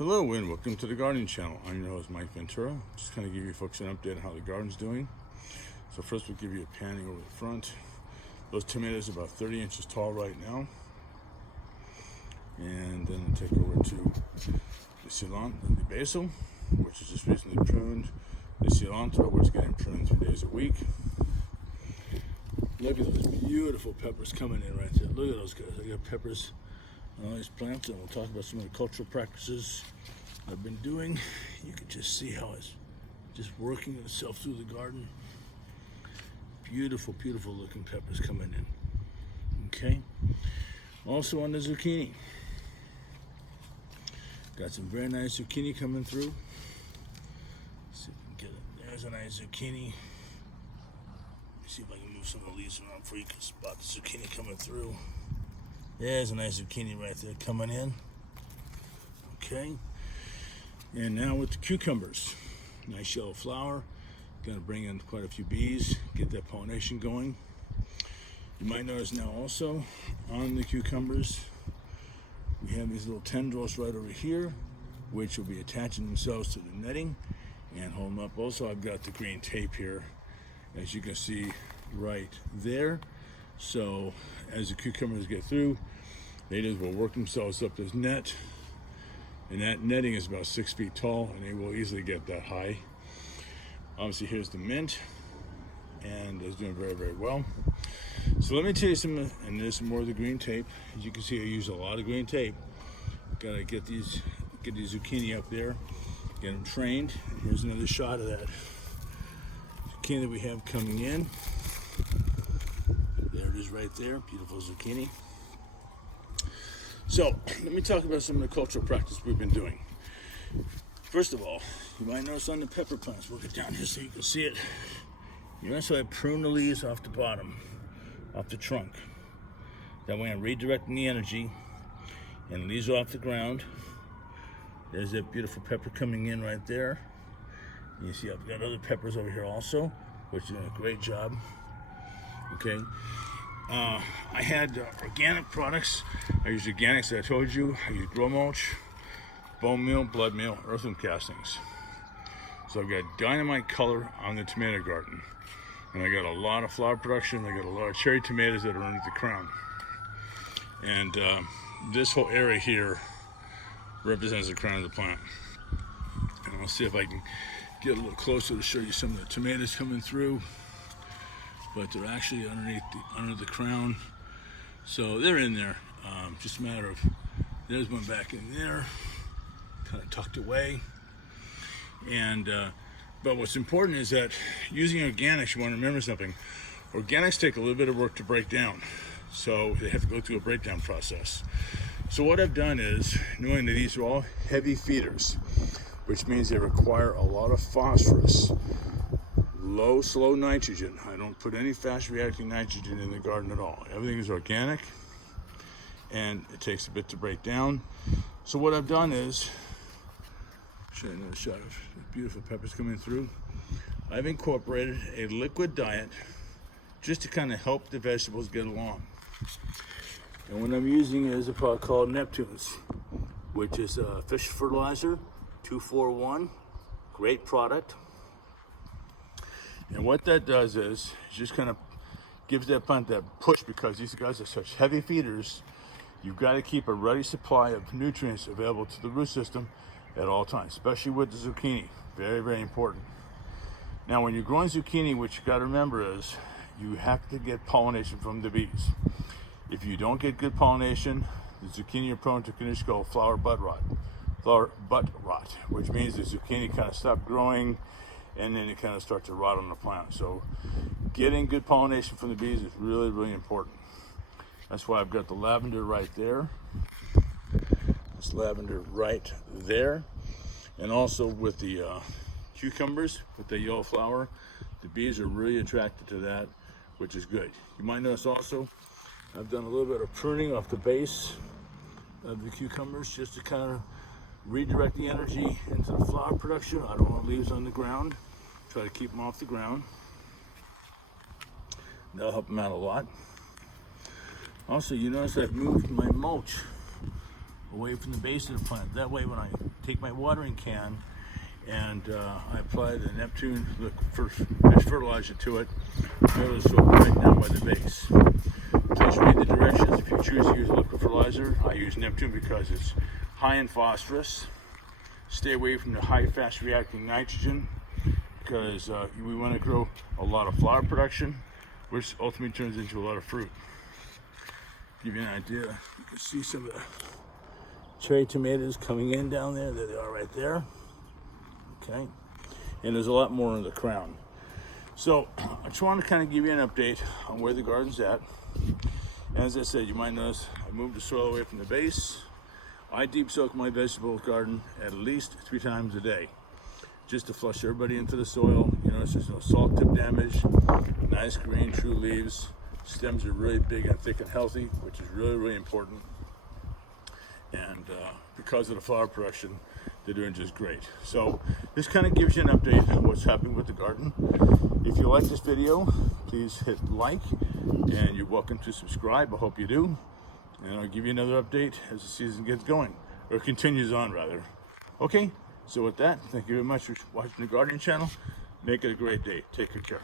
Hello and welcome to the gardening channel. I'm your host Mike Ventura. Just kind of give you folks an update on how the garden's doing. So first we'll give you a panning over the front. Those tomatoes are about 30 inches tall right now. And then we'll take over to the basil, which is just recently pruned. The cilantro, which is getting pruned 3 days a week. Look at those beautiful peppers coming in right there. Look at those guys. I got peppers on all these plants, and we'll talk about some of the cultural practices I've been doing. You can just see how it's just working itself through the garden. Beautiful, beautiful looking peppers coming in. Okay. Also on the zucchini. Got some very nice zucchini coming through. Let's see if we can get it. There's a nice zucchini. Let me see if I can move some of the leaves around for you can spot the zucchini coming through. There's a nice zucchini right there coming in. Okay. And now with the cucumbers. Nice yellow flower. Gonna bring in quite a few bees, get that pollination going. You might notice now also on the cucumbers, we have these little tendrils right over here, which will be attaching themselves to the netting and hold them up. Also, I've got the green tape here, as you can see right there. So as the cucumbers get through, they just will work themselves up this net, and that netting is about 6 feet tall, and they will easily get that high. Obviously, here's the mint, and it's doing very, very well. So let me tell you some, and there's some more of the green tape. As you can see, I use a lot of green tape. Gotta get these zucchini up there, get them trained. Here's another shot of that zucchini that we have coming in. There it is right there, beautiful zucchini. So, let me talk about some of the cultural practice we've been doing. First of all, you might notice on the pepper plants, we'll get down here so you can see it. You notice how I prune the leaves off the bottom, off the trunk. That way I'm redirecting the energy, and leaves off the ground. There's that beautiful pepper coming in right there. You see I've got other peppers over here also, which are doing a great job. Okay. I had organic products. I use organics that I told you. I use grow mulch, bone meal, blood meal, earthworm castings. So I've got dynamite color on the tomato garden. And I got a lot of flower production. I got a lot of cherry tomatoes that are underneath the crown. And this whole area here represents the crown of the plant. And I'll see if I can get a little closer to show you some of the tomatoes coming through. But they're actually under the crown, so they're in there. Just a matter of, there's one back in there, kind of tucked away. And but what's important is that using organics, you want to remember something. Organics take a little bit of work to break down, so they have to go through a breakdown process. So what I've done is, knowing that these are all heavy feeders, which means they require a lot of phosphorus. Low, slow nitrogen. I don't put any fast reacting nitrogen in the garden at all. Everything is organic, and it takes a bit to break down. So what I've done is, show you another shot of beautiful peppers coming through. I've incorporated a liquid diet just to kind of help the vegetables get along. And what I'm using is a product called Neptune's, which is a fish fertilizer, 241, great product. And what that does is just kind of gives that plant that push, because these guys are such heavy feeders. You've got to keep a ready supply of nutrients available to the root system at all times, especially with the zucchini. Very, very important. Now, when you're growing zucchini, what you got to remember is you have to get pollination from the bees. If you don't get good pollination, the zucchini are prone to a condition called flower butt rot, which means the zucchini kind of stop growing, and then it kind of starts to rot on the plant. So getting good pollination from the bees is really, really important. That's why I've got the lavender right there. This lavender right there. And also with the cucumbers, with the yellow flower, the bees are really attracted to that, which is good. You might notice also, I've done a little bit of pruning off the base of the cucumbers just to kind of redirect the energy into the flower production. I don't want leaves on the ground. Try to keep them off the ground. That'll help them out a lot. Also, you notice I've moved my mulch away from the base of the plant. That way when I take my watering can and I apply the Neptune fish fertilizer to it, it'll soak right down by the base. Please read the directions. If you choose to use liquid fertilizer, I use Neptune because it's high in phosphorus. Stay away from the high fast reacting nitrogen because we want to grow a lot of flower production, which ultimately turns into a lot of fruit. Give you an idea, you can see some of the cherry tomatoes coming in down there. There they are right there. Okay, and there's a lot more in the crown. So I just want to kind of give you an update on where the garden's at. And as I said, you might notice I moved the soil away from the base. I deep soak my vegetable garden at least 3 times a day, just to flush everybody into the soil. You notice there's no salt tip damage, nice green true leaves. Stems are really big and thick and healthy, which is really, really important. And because of the flower production, they're doing just great. So this kind of gives you an update on what's happening with the garden. If you like this video, please hit like, and you're welcome to subscribe. I hope you do. And I'll give you another update as the season gets going, or continues on rather. Okay, so with that, thank you very much for watching the gardening channel. Make it a great day. Take good care.